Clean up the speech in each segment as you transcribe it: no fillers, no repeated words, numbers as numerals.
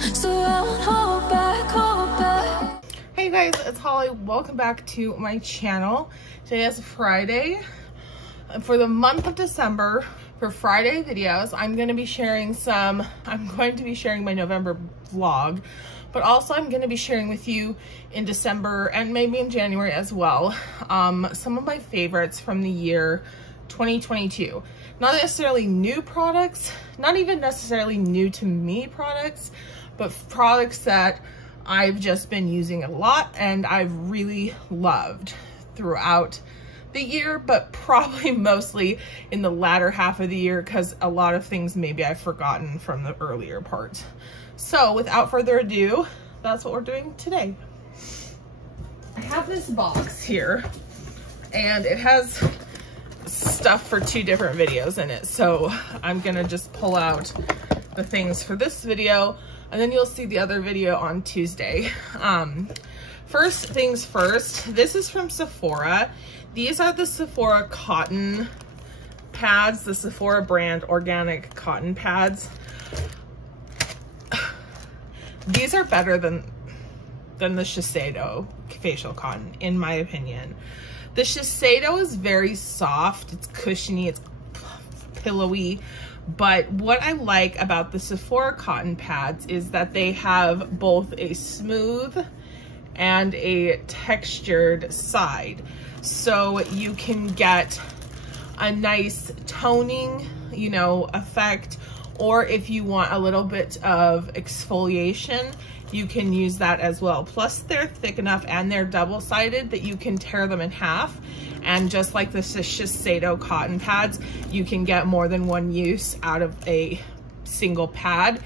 So I won't hold back, hold back. Hey guys, it's Holly. Welcome back to my channel. Today is Friday. For the month of December, for Friday videos, I'm going to be sharing my November vlog, but also I'm going to be sharing with you in December and maybe in January as well, some of my favorites from the year 2022. Not necessarily new products, not even necessarily new to me products, but products that I've just been using a lot and I've really loved throughout the year, but probably mostly in the latter half of the year because a lot of things maybe I've forgotten from the earlier part. So without further ado, that's what we're doing today. I have this box here and it has stuff for 2 different videos in it. So I'm gonna just pull out the things for this video and then you'll see the other video on Tuesday. First things first, this is from Sephora. These are the Sephora cotton pads, the Sephora brand organic cotton pads. These are better than the Shiseido facial cotton, in my opinion. The Shiseido is very soft, it's cushiony, it's pillowy, but what I like about the Sephora cotton pads is that they have both a smooth and a textured side. So you can get a nice toning, effect, or if you want a little bit of exfoliation, you can use that as well. Plus they're thick enough and they're double-sided that you can tear them in half. And just like the Shiseido cotton pads, you can get more than one use out of a single pad.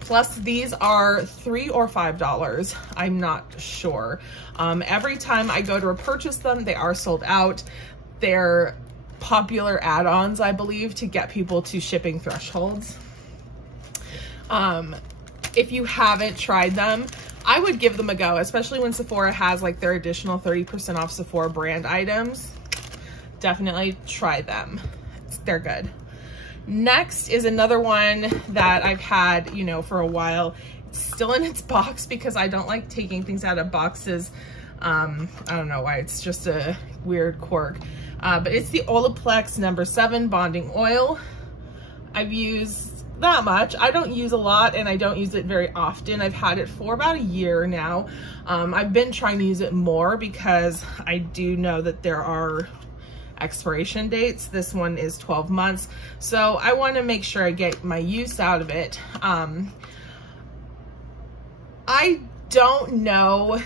Plus these are $3 or $5, I'm not sure. Every time I go to repurchase them, they are sold out. They're popular add-ons, I believe, to get people to shipping thresholds. If you haven't tried them, I would give them a go, especially when Sephora has like their additional 30% off Sephora brand items. Definitely try them. They're good. Next is another one that I've had, for a while. It's still in its box because I don't like taking things out of boxes. I don't know why, it's just a weird quirk. But it's the Olaplex No. 7 Bonding Oil. I've used that much. I don't use a lot and I don't use it very often. I've had it for about a year now. I've been trying to use it more because I do know that there are expiration dates. This one is 12 months. So I want to make sure I get my use out of it. I don't know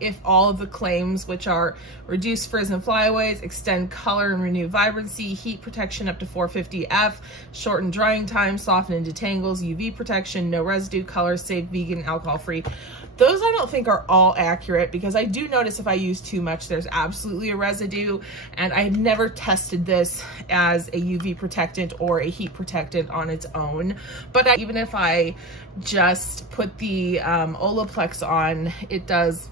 if all of the claims, which are reduce frizz and flyaways, extend color and renew vibrancy, heat protection up to 450F, shorten drying time, soften and detangles, UV protection, no residue, color safe, vegan, alcohol free. Those I don't think are all accurate because I do notice if I use too much, there's absolutely a residue, and I have never tested this as a UV protectant or a heat protectant on its own. But even if I just put the Olaplex on, it does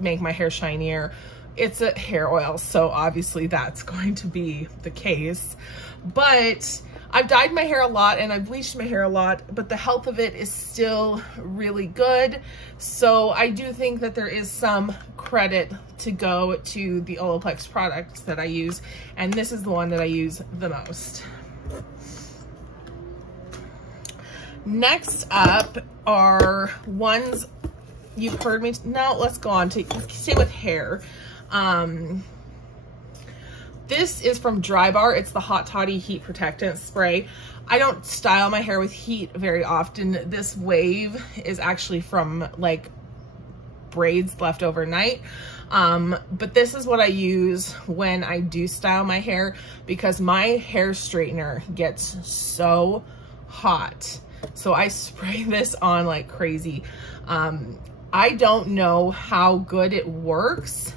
make my hair shinier. It's a hair oil, so obviously that's going to be the case. But I've dyed my hair a lot and I've bleached my hair a lot, but the health of it is still really good. So I do think that there is some credit to go to the Olaplex products that I use, and this is the one that I use the most. Next up are ones you've heard me. Now let's go on to stay with hair. This is from Dry Bar. It's the Hot Toddy Heat Protectant Spray. I don't style my hair with heat very often. This wave is actually from like braids left overnight. But this is what I use when I do style my hair because my hair straightener gets so hot. So I spray this on like crazy. I don't know how good it works,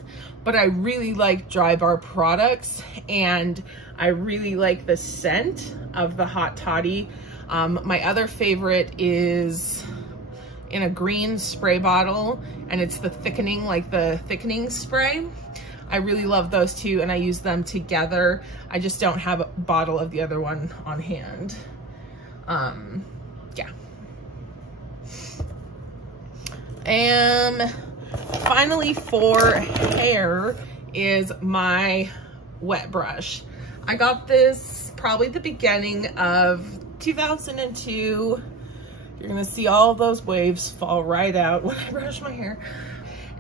but I really like Dry Bar products and I really like the scent of the Hot Toddy. My other favorite is in a green spray bottle and it's the thickening, like the thickening spray. I really love those two and I use them together. I just don't have a bottle of the other one on hand. Yeah. And finally for hair is my wet brush. I got this probably the beginning of 2002. You're gonna see all those waves fall right out when I brush my hair.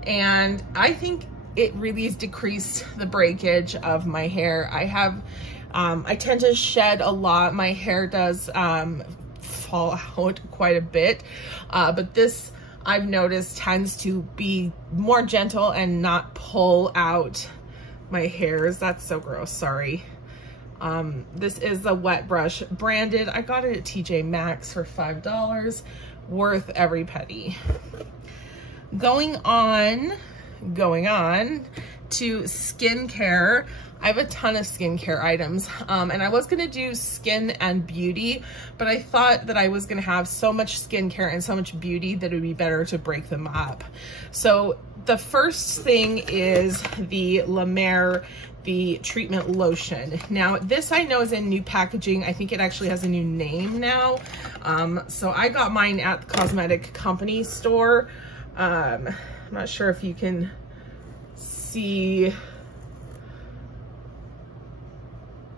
And I think it really has decreased the breakage of my hair. I tend to shed a lot. My hair does fall out quite a bit, but this I've noticed tends to be more gentle and not pull out my hairs. That's so gross, sorry. This is the wet brush, branded. I got it at TJ Maxx for $5, worth every penny. Going on to skincare. I have a ton of skincare items, and I was gonna do skin and beauty, but I thought that I was gonna have so much skincare and so much beauty that it would be better to break them up. So the first thing is the La Mer, the treatment lotion. Now this I know is in new packaging. I think it actually has a new name now. So I got mine at the cosmetic company store. I'm not sure if you can see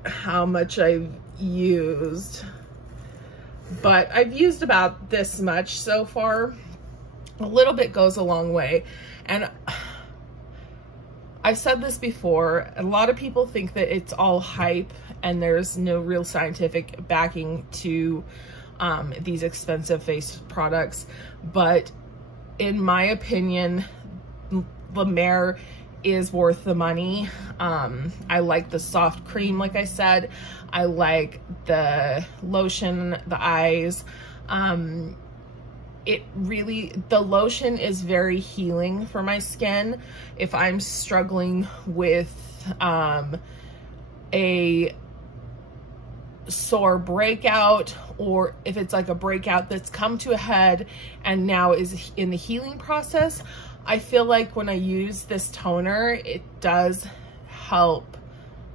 how much I've used, but I've used about this much so far. A little bit goes a long way. And I've said this before, a lot of people think that it's all hype and there's no real scientific backing to these expensive face products. But in my opinion, La Mer is worth the money. I like the soft cream, like I said. I like the lotion, the eyes. The lotion is very healing for my skin. If I'm struggling with a sore breakout, or if it's like a breakout that's come to a head and now is in the healing process, I feel like when I use this toner, it does help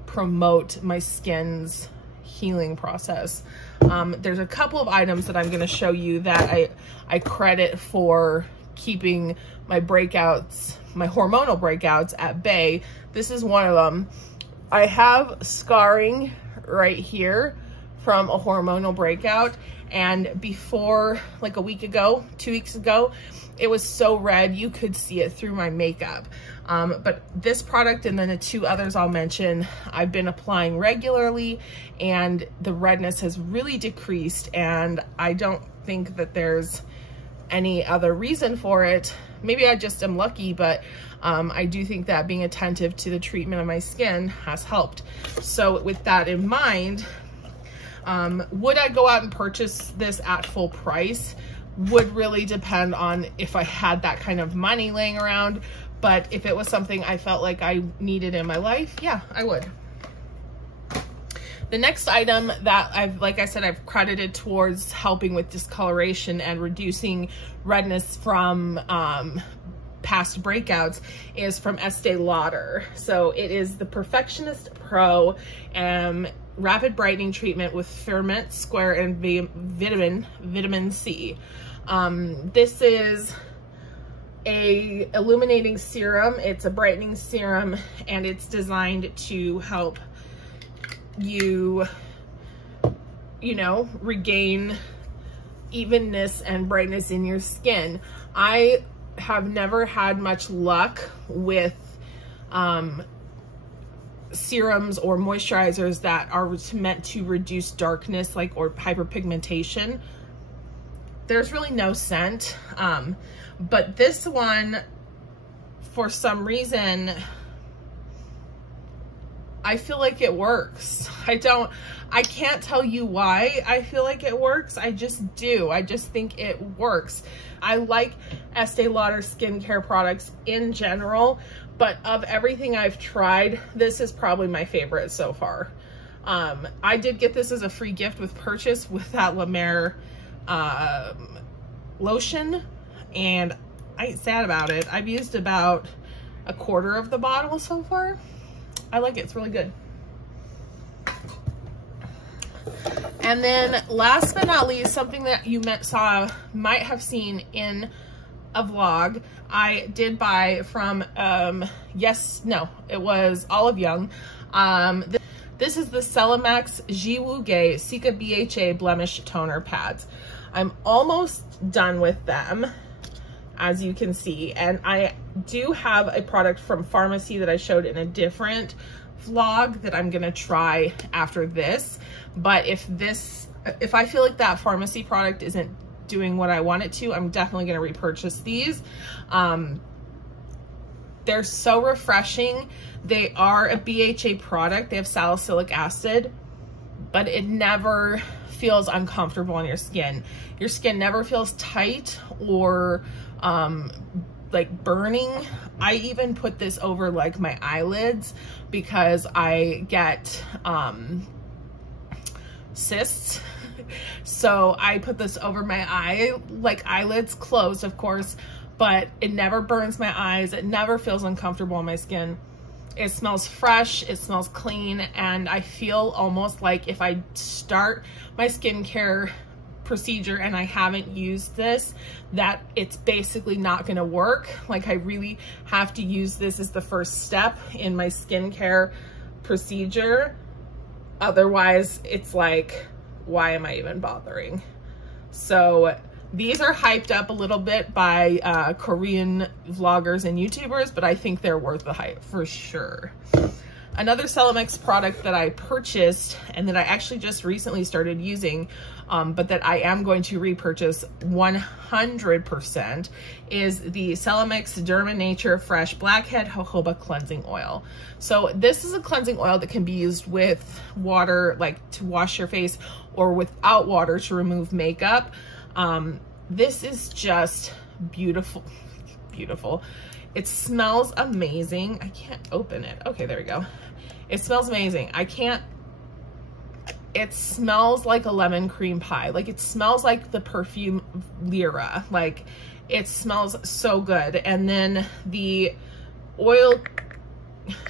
promote my skin's healing process. There's a couple of items that I'm going to show you that I credit for keeping my breakouts, my hormonal breakouts at bay. This is one of them. I have scarring right here from a hormonal breakout, and before, like a week ago, 2 weeks ago, it was so red you could see it through my makeup. But this product and then the two others I'll mention, I've been applying regularly and the redness has really decreased, and I don't think that there's any other reason for it. Maybe I just am lucky, but I do think that being attentive to the treatment of my skin has helped. So with that in mind, would I go out and purchase this at full price? Would really depend on if I had that kind of money laying around. But if it was something I felt like I needed in my life, yeah, I would. The next item that like I said, I've credited towards helping with discoloration and reducing redness from past breakouts is from Estee Lauder. So it is the Perfectionist Pro Rapid Brightening Treatment with Ferment Square and Vitamin C. This is a illuminating serum. It's a brightening serum, and it's designed to help you know, regain evenness and brightness in your skin. I have never had much luck with serums or moisturizers that are meant to reduce darkness, like, or hyperpigmentation. There's really no scent, but this one, for some reason, I feel like it works. I can't tell you why I feel like it works. I just do. I just think it works. I like Estee Lauder skincare products in general, but of everything I've tried, this is probably my favorite so far. I did get this as a free gift with purchase with that La Mer lotion, and I ain't sad about it. I've used about a quarter of the bottle so far. I like it. It's really good. And then last but not least, something that you might have seen in a vlog, I did buy from, it was Olive Young. This is the Scentbird.CA Blemish Toner Pads. I'm almost done with them, as you can see. And I do have a product from Pharmacy that I showed in a different vlog that I'm gonna try after this. But if I feel like that Pharmacy product isn't doing what I want it to, I'm definitely gonna repurchase these. They're so refreshing. They are a BHA product. They have salicylic acid, but it never feels uncomfortable on your skin. Your skin never feels tight or like burning. I even put this over like my eyelids because I get cysts. So I put this over my eye, like eyelids closed, of course, but it never burns my eyes. It never feels uncomfortable on my skin. It smells fresh, it smells clean, and I feel almost like if I start my skincare procedure and I haven't used this, that it's basically not gonna work. Like I really have to use this as the first step in my skincare procedure. Otherwise, it's like, why am I even bothering? So these are hyped up a little bit by Korean vloggers and YouTubers, but I think they're worth the hype for sure. Another Celamix product that I purchased and that I actually just recently started using, but that I am going to repurchase 100%, is the Celamix Derma Nature Fresh Blackhead Jojoba Cleansing Oil. So this is a cleansing oil that can be used with water, like to wash your face, or without water to remove makeup. This is just beautiful, beautiful. It smells amazing. I can't open it. Okay, there we go. It smells amazing. It smells like a lemon cream pie. Like it smells like the perfume Lyra. Like it smells so good. And then the oil,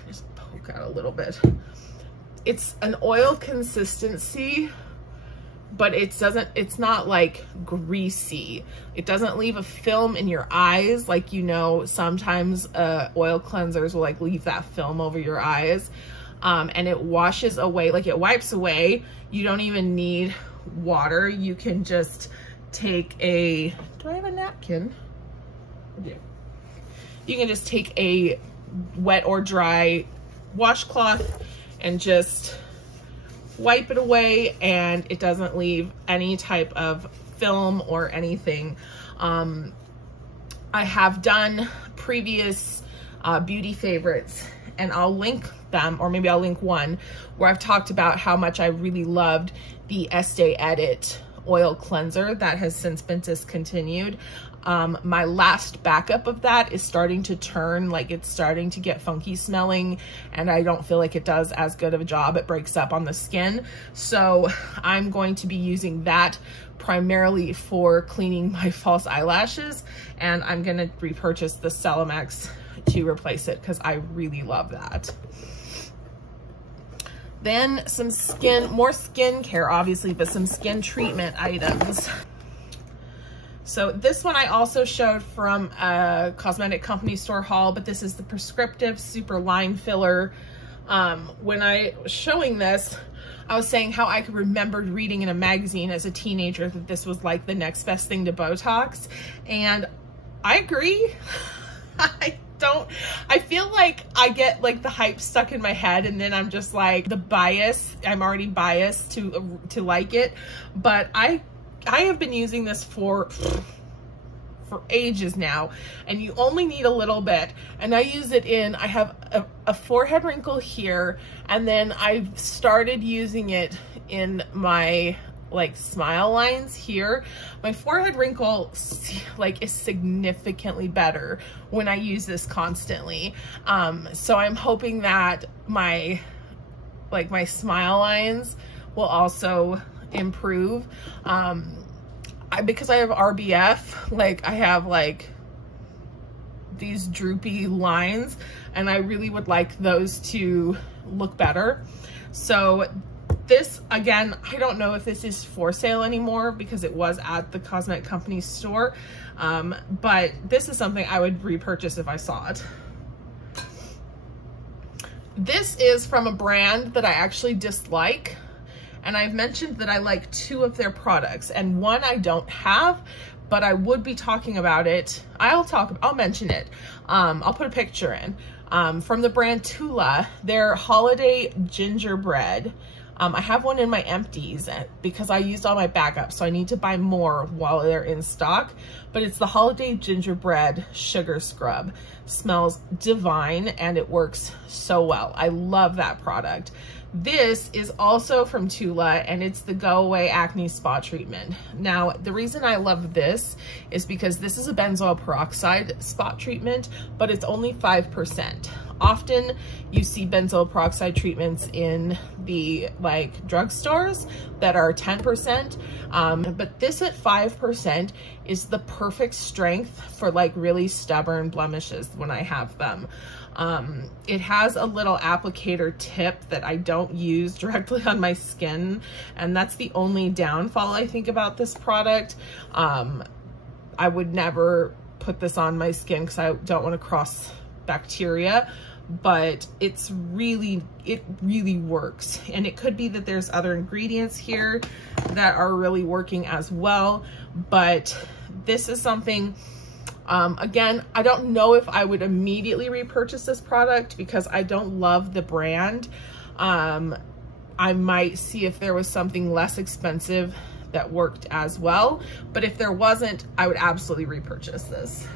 just poke out a little bit. It's an oil consistency, but it's not like greasy. It doesn't leave a film in your eyes. Like, you know, sometimes oil cleansers will like leave that film over your eyes. And it washes away, like it wipes away. You don't even need water. You can just take a, do I have a napkin? I do. You can just take a wet or dry washcloth and just wipe it away, and it doesn't leave any type of film or anything. I have done previous beauty favorites, and I'll link them, or maybe I'll link one where I've talked about how much I really loved the Estee Edit oil cleanser that has since been discontinued. My last backup of that is starting to turn, like it's starting to get funky smelling, and I don't feel like it does as good of a job. It breaks up on the skin. So I'm going to be using that primarily for cleaning my false eyelashes, and I'm gonna repurchase the Celamix to replace it because I really love that. Then some more skincare, obviously, but some skin treatment items. So this one I also showed from a cosmetic company store haul, but this is the Prescriptive Super Line Filler. When I was showing this, I was saying how I could remember reading in a magazine as a teenager that this was like the next best thing to Botox. And I agree. I feel like I get like the hype stuck in my head, and then I'm just like I'm already biased to like it. But I have been using this for ages now, and you only need a little bit. And I use it I have a forehead wrinkle here, and then I've started using it in my like smile lines here. My forehead wrinkle like is significantly better when I use this constantly. So I'm hoping that my smile lines will also improve. Because I have RBF, like I have like these droopy lines, and I really would like those to look better. So This, again, I don't know if this is for sale anymore because it was at the cosmetic company store, but this is something I would repurchase if I saw it. This is from a brand that I actually dislike, and I've mentioned that I like 2 of their products, and one I don't have, but I would be talking about it. I'll mention it. I'll put a picture in. From the brand Tula, their holiday gingerbread. I have one in my empties because I used all my backups, so I need to buy more while they're in stock. But it's the holiday gingerbread sugar scrub. Smells divine and it works so well. I love that product. This is also from Tula, and it's the Go Away Acne Spa Treatment. Now, the reason I love this is because this is a benzoyl peroxide spot treatment, but it's only 5%. Often you see benzoyl peroxide treatments in the like drugstores that are 10%, but this at 5% is the perfect strength for like really stubborn blemishes when I have them. It has a little applicator tip that I don't use directly on my skin, and that's the only downfall I think about this product. I would never put this on my skin because I don't want to cross bacteria, but it really works. And it could be that there's other ingredients here that are really working as well, but this is something, again, I don't know if I would immediately repurchase this product because I don't love the brand. I might see if there was something less expensive that worked as well, but if there wasn't, I would absolutely repurchase this.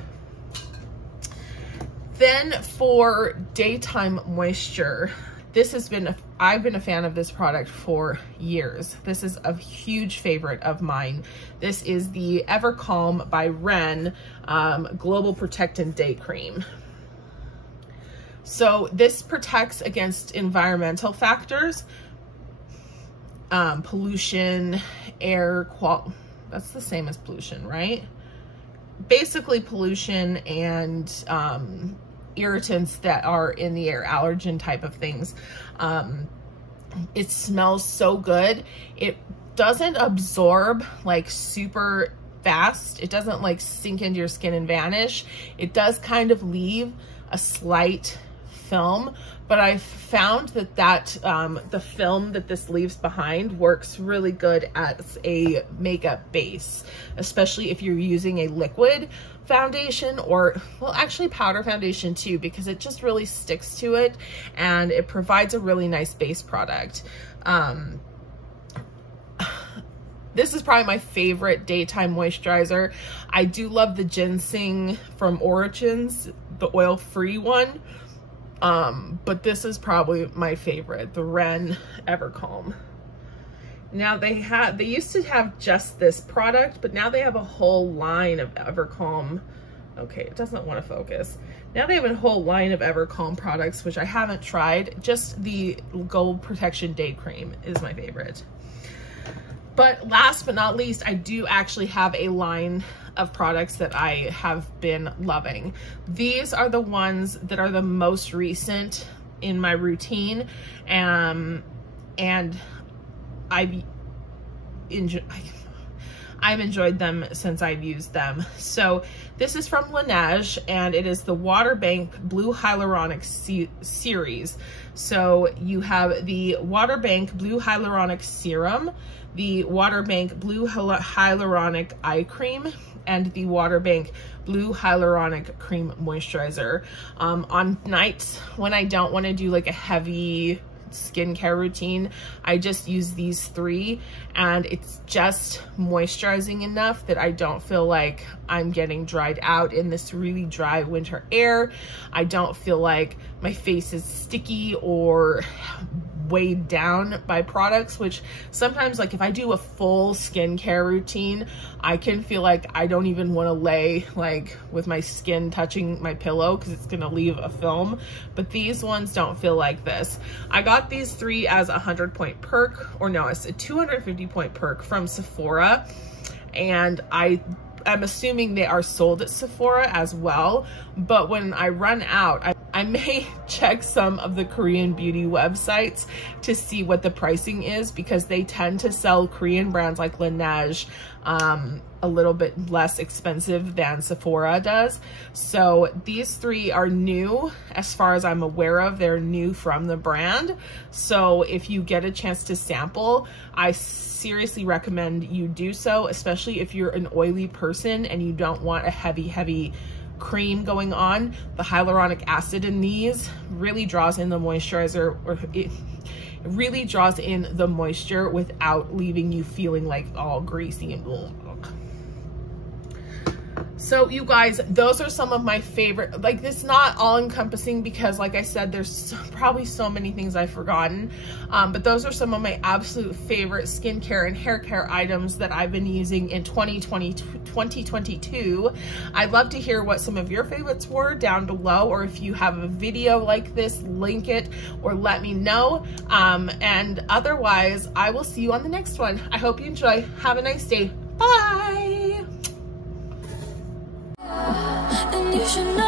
Then for daytime moisture, this has been, I've been a fan of this product for years. This is a huge favorite of mine. This is the Evercalm by Ren Global Protectant Day Cream. So this protects against environmental factors, pollution, air quality. That's the same as pollution, right? Basically pollution and irritants that are in the air, allergen type of things. It smells so good. It doesn't absorb like super fast. It doesn't like sink into your skin and vanish. It does kind of leave a slight film, but I found that the film that this leaves behind works really good as a makeup base, especially if you're using a liquid foundation, or well, actually powder foundation too, because it just really sticks to it and it provides a really nice base product. This is probably my favorite daytime moisturizer. I do love the ginseng from Origins, the oil-free one. But this is probably my favorite, the Ren Evercalm. Now they used to have just this product, but now they have a whole line of Evercalm. Okay, it doesn't want to focus. Now they have a whole line of Evercalm products, which I haven't tried. Just the Gold Protection Day Cream is my favorite. But last but not least, I do actually have a line of products that I have been loving. These are the ones that are the most recent in my routine, and I've enjoyed them since I've used them. So this is from Laneige, and it is the Water Bank Blue Hyaluronic Series. So you have the Water Bank Blue Hyaluronic Serum, the Water Bank Blue Hyaluronic Eye Cream, and the Water Bank Blue Hyaluronic Cream Moisturizer. On nights when I don't want to do like a heavy skincare routine, I just use these 3, and it's just moisturizing enough that I don't feel like I'm getting dried out in this really dry winter air. I don't feel like my face is sticky or weighed down by products, which sometimes, like if I do a full skincare routine, I can feel like I don't even want to lay like with my skin touching my pillow because it's gonna leave a film. But these ones don't feel like this. I got these 3 as a 100-point perk, or no, it's a 250-point perk from Sephora, and I'm assuming they are sold at Sephora as well. But when I run out, I I may check some of the Korean beauty websites to see what the pricing is, because they tend to sell Korean brands like Laneige a little bit less expensive than Sephora does. So these three are new as far as I'm aware of. They're new from the brand. So if you get a chance to sample, I seriously recommend you do so, especially if you're an oily person and you don't want a heavy cream going on. The hyaluronic acid in these really draws in the moisturizer, or it really draws in the moisture without leaving you feeling like all greasy and ugh. So you guys, those are some of my favorite, like, it's not all encompassing because like I said, there's probably so many things I've forgotten, but those are some of my absolute favorite skincare and hair care items that I've been using in 2022. I'd love to hear what some of your favorites were down below, or if you have a video like this, link it or let me know. And otherwise, I will see you on the next one. I hope you enjoy. Have a nice day. Bye. And you should know